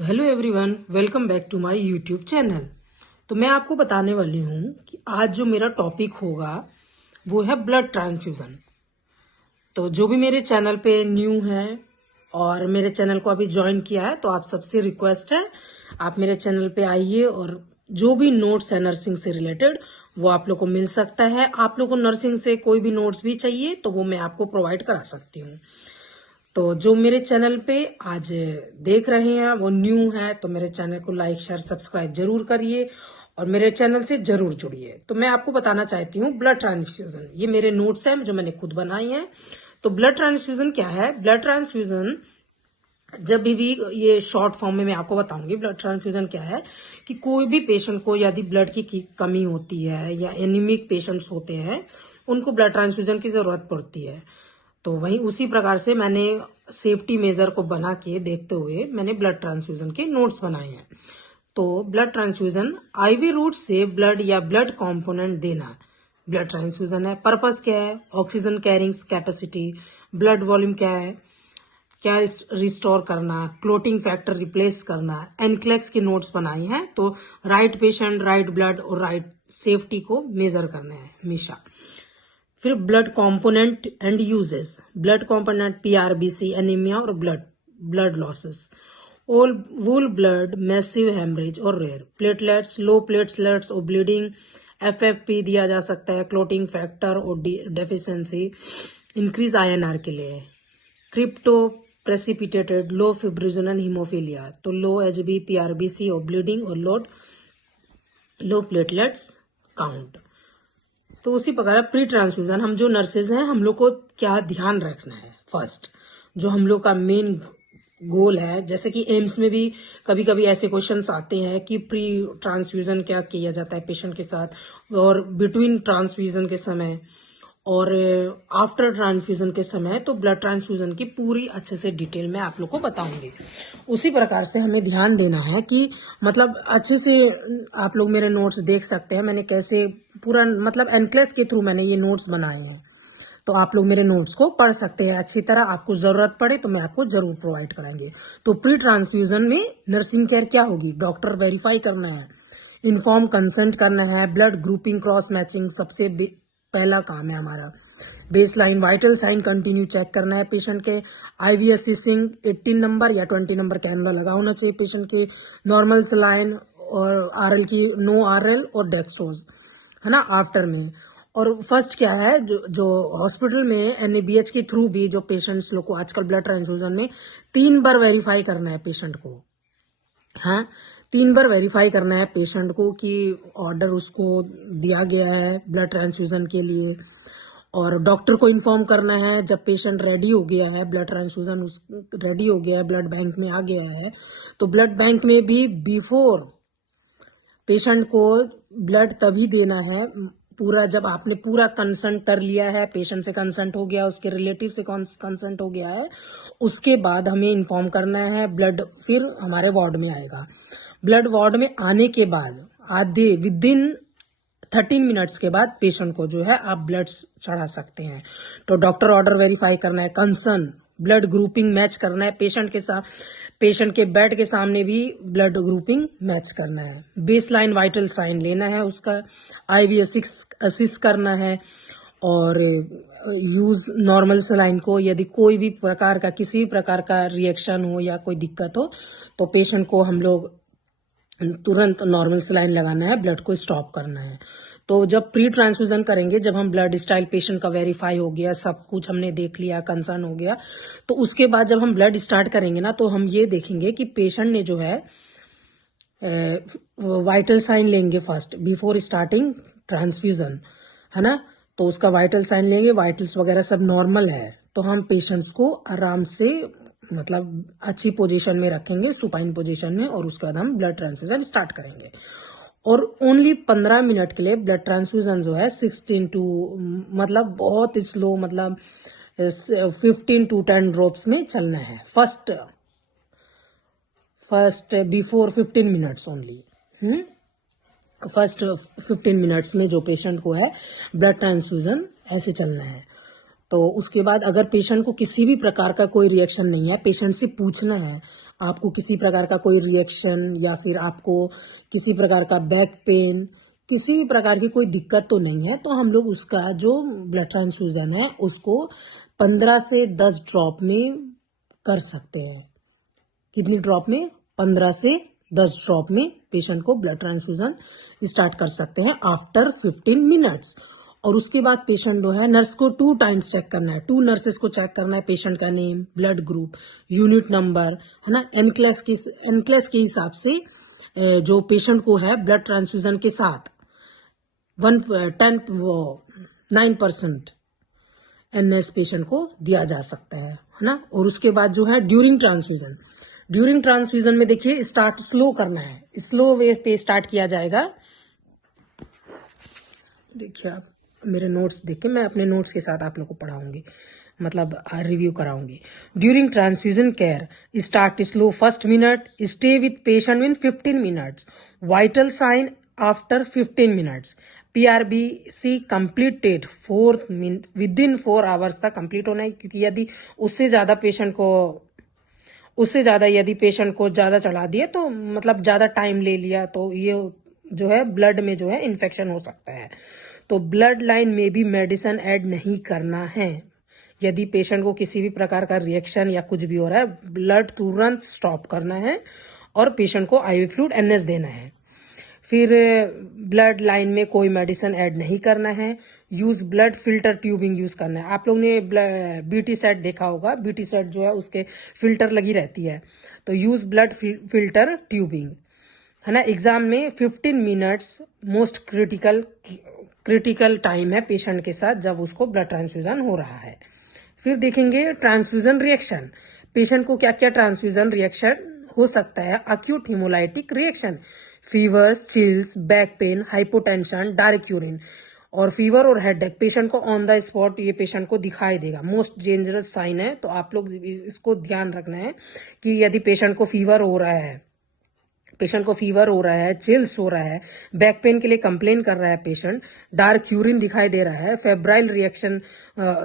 तो hello everyone, welcome back to my YouTube channel. तो मैं आपको बताने वाली हूँ कि आज जो मेरा टॉपिक होगा वो है ब्लड ट्रांसफ्यूजन। तो जो भी मेरे चैनल पे न्यू है और मेरे चैनल को अभी ज्वाइन किया है, तो आप सबसे रिक्वेस्ट है आप मेरे चैनल पे आइए और जो भी नोट्स है नर्सिंग से रिलेटेड वो आप लोग को मिल सकता है। आप लोग को नर्सिंग से कोई भी नोट्स भी चाहिए तो वो मैं आपको प्रोवाइड करा सकती हूँ। तो जो मेरे चैनल पे आज देख रहे हैं वो न्यू है, तो मेरे चैनल को लाइक शेयर सब्सक्राइब जरूर करिए और मेरे चैनल से जरूर जुड़िए। तो मैं आपको बताना चाहती हूँ ब्लड ट्रांसफ्यूजन, ये मेरे नोट्स हैं जो मैंने खुद बनाई हैं। तो ब्लड ट्रांसफ्यूजन क्या है? ब्लड ट्रांसफ्यूजन जब भी ये शॉर्ट फॉर्म में मैं आपको बताऊंगी ब्लड ट्रांसफ्यूजन क्या है, कि कोई भी पेशेंट को यदि ब्लड की कमी होती है या एनीमिक पेशेंट्स होते हैं उनको ब्लड ट्रांसफ्यूजन की जरूरत पड़ती है। तो वहीं उसी प्रकार से मैंने सेफ्टी मेजर को बना के देखते हुए मैंने ब्लड ट्रांसफ्यूजन के नोट्स बनाए हैं। तो ब्लड ट्रांसफ्यूजन आईवी रूट से ब्लड या ब्लड कंपोनेंट देना ब्लड ट्रांसफ्यूजन है। पर्पस क्या है? Oxygen carrying capacity, blood volume क्या रिस्टोर करना, क्लोटिंग फैक्टर रिप्लेस करना, एनक्लेक्स के नोट्स बनाए हैं। तो राइट पेशेंट, राइट ब्लड और राइट सेफ्टी को मेजर करना है हमेशा। फिर blood component and uses, blood component PRBC, anaemia और ब्लड लॉसेस, ऑल वूल ब्लड, मैसिव हेमरेज और रेयर प्लेटलेट्स, लो प्लेटलेट्स और ब्लीडिंग, एफएफपी दिया जा सकता है, क्लोटिंग फैक्टर और डेफिशिएंसी, इंक्रीज आईएनआर के लिए, cryo precipitated, low fibrinogen and haemophilia, तो लो एचबी, पीआरबीसी और ब्लीडिंग और लो प्लेटलेट्स काउंट। तो उसी प्रकार प्री ट्रांसफ्यूजन हम जो नर्सेज हैं हम लोग को क्या ध्यान रखना है? फर्स्ट जो हम लोग का मेन गोल है, जैसे कि एम्स में भी कभी कभी ऐसे क्वेश्चंस आते हैं कि प्री ट्रांसफ्यूजन क्या किया जाता है पेशेंट के साथ, और बिटवीन ट्रांसफ्यूजन के समय और आफ्टर ट्रांसफ्यूजन के समय। तो ब्लड ट्रांसफ्यूजन की पूरी अच्छे से डिटेल में आप लोग को बताऊंगी। उसी प्रकार से हमें ध्यान देना है कि मतलब अच्छे से आप लोग मेरे नोट्स देख सकते हैं मैंने कैसे पूरा मतलब एनक्लेस के थ्रू मैंने ये नोट्स बनाए हैं। तो आप लोग मेरे नोट्स को पढ़ सकते हैं अच्छी तरह। आपको जरूरत पड़े तो मैं आपको जरूर प्रोवाइड कराएंगे। तो प्री ट्रांसफ्यूजन में नर्सिंग केयर क्या होगी? डॉक्टर वेरीफाई करना है, इन्फॉर्म कंसेंट करना है, ब्लड ग्रुपिंग क्रॉस मैचिंग सबसे पहला काम है हमारा, baseline vital sign continue check करना है पेशेंट के, आईवी असिस्टिंग 18 नंबर या 20 नंबर कैनुला लगा होना चाहिए पेशेंट के, नॉर्मल सलाइन और आरएल की नो आरएल और डेक्सट्रोज है ना आफ्टर में। और फर्स्ट क्या है, जो हॉस्पिटल में एनएबीएच के थ्रू भी जो पेशेंट्स लोग को आजकल ब्लड ट्रांसफ्यूजन में 3 बार वेरीफाई करना है पेशेंट को। हाँ, 3 बार वेरीफाई करना है पेशेंट को कि ऑर्डर उसको दिया गया है ब्लड ट्रांसफ्यूजन के लिए, और डॉक्टर को इन्फॉर्म करना है जब पेशेंट रेडी हो गया है, ब्लड ट्रांसफ्यूजन रेडी हो गया है, ब्लड बैंक में आ गया है। तो ब्लड बैंक में भी बिफोर पेशेंट को ब्लड तभी देना है पूरा जब आपने पूरा कंसंट कर लिया है, पेशेंट से कंसंट हो गया, उसके रिलेटिव से कंसंट हो गया है, उसके बाद हमें इन्फॉर्म करना है। ब्लड फिर हमारे वार्ड में आएगा। ब्लड वार्ड में आने के बाद आधे विदिन 13 मिनट्स के बाद पेशेंट को जो है आप ब्लड चढ़ा सकते हैं। तो डॉक्टर ऑर्डर वेरीफाई करना है, कंसर्न ब्लड ग्रुपिंग मैच करना है पेशेंट के साथ, पेशेंट के बेड के सामने भी ब्लड ग्रुपिंग मैच करना है, बेस लाइन वाइटल साइन लेना है उसका, आईवी असिस्ट करना है, और यूज नॉर्मल सलाइन को। यदि कोई भी प्रकार का किसी भी प्रकार का रिएक्शन हो या कोई दिक्कत हो तो पेशेंट को हम लोग तुरंत नॉर्मल सलाइन लगाना है, ब्लड को स्टॉप करना है। तो जब प्री ट्रांसफ्यूजन करेंगे, जब हम ब्लड स्टाइल पेशेंट का वेरीफाई हो गया, सब कुछ हमने देख लिया, कंसर्न हो गया, तो उसके बाद जब हम ब्लड स्टार्ट करेंगे ना, तो हम ये देखेंगे कि पेशेंट ने जो है वाइटल साइन लेंगे फर्स्ट बिफोर स्टार्टिंग ट्रांसफ्यूजन, है ना। तो उसका वाइटल साइन लेंगे, वाइटल्स वगैरह सब नॉर्मल है, तो हम पेशेंट्स को आराम से मतलब अच्छी पोजीशन में रखेंगे, सुपाइन पोजीशन में, और उसके बाद हम ब्लड ट्रांसफ्यूजन स्टार्ट करेंगे। और ओनली 15 मिनट के लिए ब्लड ट्रांसफ्यूजन जो है 16 टू मतलब बहुत स्लो मतलब 15 to 10 ड्रॉप्स में चलना है first before 15 minutes only. First 15 minutes में जो पेशेंट को है ब्लड ट्रांसफ्यूजन ऐसे चलना है। तो उसके बाद अगर पेशेंट को किसी भी प्रकार का कोई रिएक्शन नहीं है, पेशेंट से पूछना है आपको किसी प्रकार का कोई रिएक्शन या फिर आपको किसी प्रकार का बैक पेन, किसी भी प्रकार की कोई दिक्कत तो नहीं है, तो हम लोग उसका जो ब्लड ट्रांसफ्यूजन है उसको 15 से 10 ड्रॉप में कर सकते हैं। कितनी ड्रॉप में? 15 से 10 ड्रॉप में पेशेंट को ब्लड ट्रांसफ्यूजन स्टार्ट कर सकते हैं आफ्टर 15 मिनट्स। और उसके बाद पेशेंट जो है, नर्स को 2 टाइम्स चेक करना है, 2 नर्सेस को चेक करना है पेशेंट का name, blood group, unit number, है ना, एनक्लेस के हिसाब से जो पेशेंट को है ब्लड ट्रांसफ्यूजन के साथ 9% एनएस पेशेंट को दिया जा सकता है ना। और उसके बाद जो है ड्यूरिंग ट्रांसफ्यूजन में देखिए स्टार्ट स्लो करना है, स्लो वे पे स्टार्ट किया जाएगा। देखिए आप मेरे नोट्स देखिए, मैं अपने नोट्स के साथ आप लोग को पढ़ाऊंगी, मतलब रिव्यू कराऊंगी। During transfusion care start slow first minute, stay with patient within 15 minutes, vital sign after 15 minutes, PRBC completed within 4 hours का कंप्लीट होना है, क्योंकि यदि उससे ज्यादा यदि पेशेंट को ज्यादा चढ़ा दिया तो मतलब ज्यादा टाइम ले लिया तो ये जो है ब्लड में जो है इन्फेक्शन हो सकता है। तो ब्लड लाइन में भी मेडिसिन ऐड नहीं करना है। यदि पेशेंट को किसी भी प्रकार का रिएक्शन या कुछ भी हो रहा है, ब्लड तुरंत स्टॉप करना है और पेशेंट को आईवी फ्लूइड एनएस देना है। फिर ब्लड लाइन में कोई मेडिसिन ऐड नहीं करना है। Use blood filter tubing use करना है। आप लोगों ने बीटी सेट देखा होगा, बीटी सेट जो है उसके फिल्टर लगी रहती है, तो यूज ब्लड फिल्टर ट्यूबिंग, है ना। एग्जाम में 15 मिनट्स मोस्ट क्रिटिकल टाइम है पेशेंट के साथ जब उसको ब्लड ट्रांसफ्यूजन हो रहा है। फिर देखेंगे ट्रांसफ्यूजन रिएक्शन, पेशेंट को क्या क्या ट्रांसफ्यूजन रिएक्शन हो सकता है। Acute haemolytic reaction, fevers, chills, back pain, hypotension, dark urine. और फीवर और हेडेक पेशेंट को ऑन द स्पॉट ये पेशेंट को दिखाई देगा, मोस्ट डेंजरस साइन है, तो आप लोग इसको ध्यान रखना है कि यदि पेशेंट को फीवर हो रहा है, चिल्स हो रहा है, बैक पेन के लिए कंप्लेन कर रहा है पेशेंट, डार्क यूरिन दिखाई दे रहा है, फेब्राइल रिएक्शन,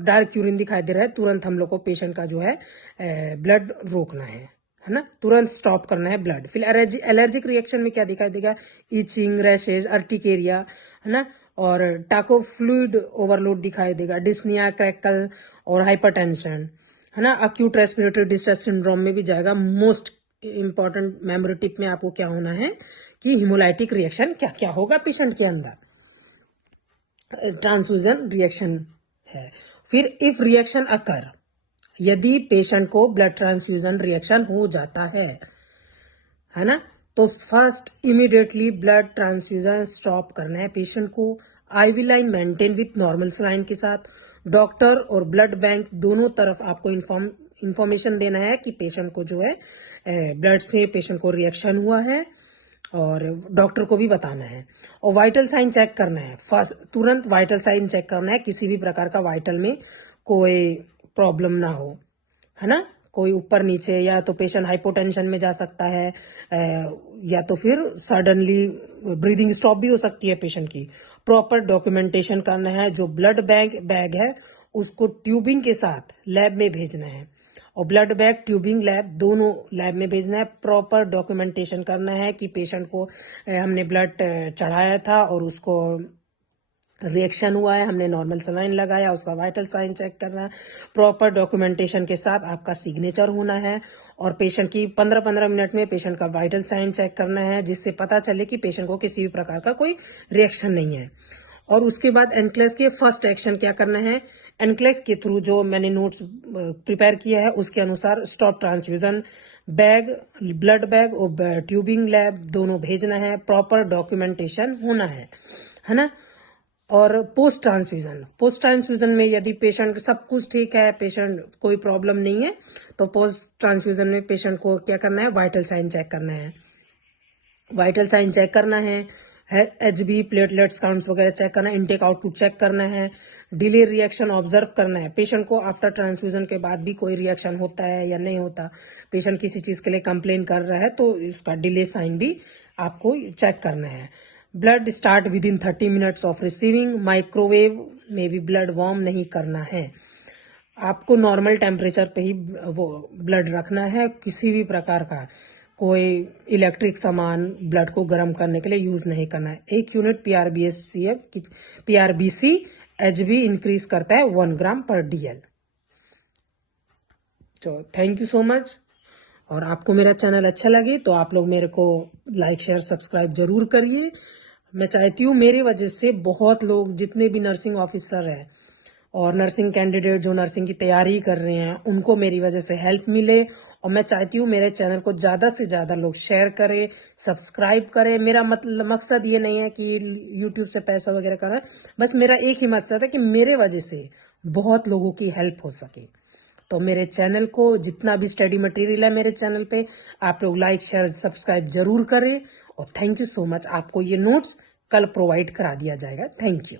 डार्क यूरिन दिखाई दे रहा है, तुरंत हम लोग को पेशेंट का जो है ब्लड रोकना है ना, तुरंत स्टॉप करना है ब्लड। फिर एलर्जिक रिएक्शन में क्या दिखाई देगा? इचिंग, रैशेज, अर्टिकेरिया, है ना, और टाको फ्लूइड ओवरलोड दिखाई देगा, डिस्निया, क्रैकल और हाइपरटेंशन, है ना। अक्यूट रेस्पिरेटरी डिस्ट्रेस सिंड्रोम में भी जाएगा। मोस्ट इंपॉर्टेंट मेमोरी टिप में आपको क्या होना है कि हिमोलाइटिक रिएक्शन क्या क्या होगा पेशेंट के अंदर, ट्रांसफ्यूजन रिएक्शन है। फिर इफ रिएक्शन अकर, यदि पेशेंट को ब्लड ट्रांसफ्यूजन रिएक्शन हो जाता है ना, तो first immediately blood transfusion stop करना है पेशेंट को। IV line maintain with normal saline के साथ। डॉक्टर और ब्लड बैंक दोनों तरफ आपको इंफॉर्मेशन देना है कि पेशेंट को जो है ब्लड से पेशेंट को रिएक्शन हुआ है, और डॉक्टर को भी बताना है। और वाइटल साइन चेक करना है, फर्स्ट तुरंत वाइटल साइन चेक करना है, किसी भी प्रकार का वाइटल में कोई प्रॉब्लम ना हो, है ना, कोई ऊपर नीचे, या तो पेशेंट हाइपोटेंशन में जा सकता है, या तो फिर सडनली ब्रीदिंग स्टॉप भी हो सकती है पेशेंट की। प्रॉपर डॉक्यूमेंटेशन करना है। जो ब्लड बैग है उसको ट्यूबिंग के साथ लैब में भेजना है, और ब्लड बैग ट्यूबिंग लैब दोनों लैब में भेजना है। प्रॉपर डॉक्यूमेंटेशन करना है कि पेशेंट को हमने ब्लड चढ़ाया था और उसको रिएक्शन हुआ है, हमने नॉर्मल सलाइन लगाया, उसका वाइटल साइन चेक करना है। प्रॉपर डॉक्यूमेंटेशन के साथ आपका सिग्नेचर होना है, और पेशेंट की 15-15 मिनट में पेशेंट का वाइटल साइन चेक करना है, जिससे पता चले कि पेशेंट को किसी भी प्रकार का कोई रिएक्शन नहीं है। और उसके बाद एनक्लेस के फर्स्ट एक्शन क्या करना है, एनक्लेस के थ्रू जो मैंने नोट्स प्रिपेयर किया है उसके अनुसार stop transfusion bag, blood bag और ट्यूबिंग लैब दोनों भेजना है। प्रॉपर डॉक्यूमेंटेशन होना है ना। और पोस्ट ट्रांसफ्यूजन में यदि पेशेंट सब कुछ ठीक है, पेशेंट कोई प्रॉब्लम नहीं है, तो पोस्ट ट्रांसफ्यूजन में पेशेंट को क्या करना है, वाइटल साइन चेक करना है, एचबी, प्लेटलेट्स काउंट्स वगैरह चेक करना है, इनटेक आउटपुट चेक करना है, डिले रिएक्शन ऑब्जर्व करना है। पेशेंट को आफ्टर ट्रांसफ्यूजन के बाद भी कोई रिएक्शन होता है या नहीं होता, पेशेंट किसी चीज के लिए कंप्लेन कर रहा है तो इसका डिले साइन भी आपको चेक करना है। Blood start with in 30 minutes of receiving. Microwave में भी ब्लड वार्म नहीं करना है। आपको नॉर्मल टेम्परेचर पे ही वो ब्लड रखना है। किसी भी प्रकार का कोई इलेक्ट्रिक सामान ब्लड को गर्म करने के लिए यूज नहीं करना है। 1 यूनिट पीआरबीसी एचबी इंक्रीज करता है 1 ग्राम पर डीएल। तो थैंक यू सो मच। और आपको मेरा चैनल अच्छा लगे तो आप लोग मेरे को लाइक शेयर सब्सक्राइब जरूर करिए। मैं चाहती हूँ मेरी वजह से बहुत लोग, जितने भी नर्सिंग ऑफिसर हैं और नर्सिंग कैंडिडेट जो नर्सिंग की तैयारी कर रहे हैं, उनको मेरी वजह से हेल्प मिले। और मैं चाहती हूँ मेरे चैनल को ज़्यादा से ज़्यादा लोग शेयर करें, सब्सक्राइब करें। मेरा मतलब मकसद ये नहीं है कि यूट्यूब से पैसा वगैरह करना है, बस मेरा एक ही मकसद है कि मेरे वजह से बहुत लोगों की हेल्प हो सके। तो मेरे चैनल को जितना भी स्टडी मटेरियल है मेरे चैनल पे, आप लोग लाइक शेयर सब्सक्राइब जरूर करें। और थैंक यू सो मच। आपको ये नोट्स कल प्रोवाइड करा दिया जाएगा। Thank you.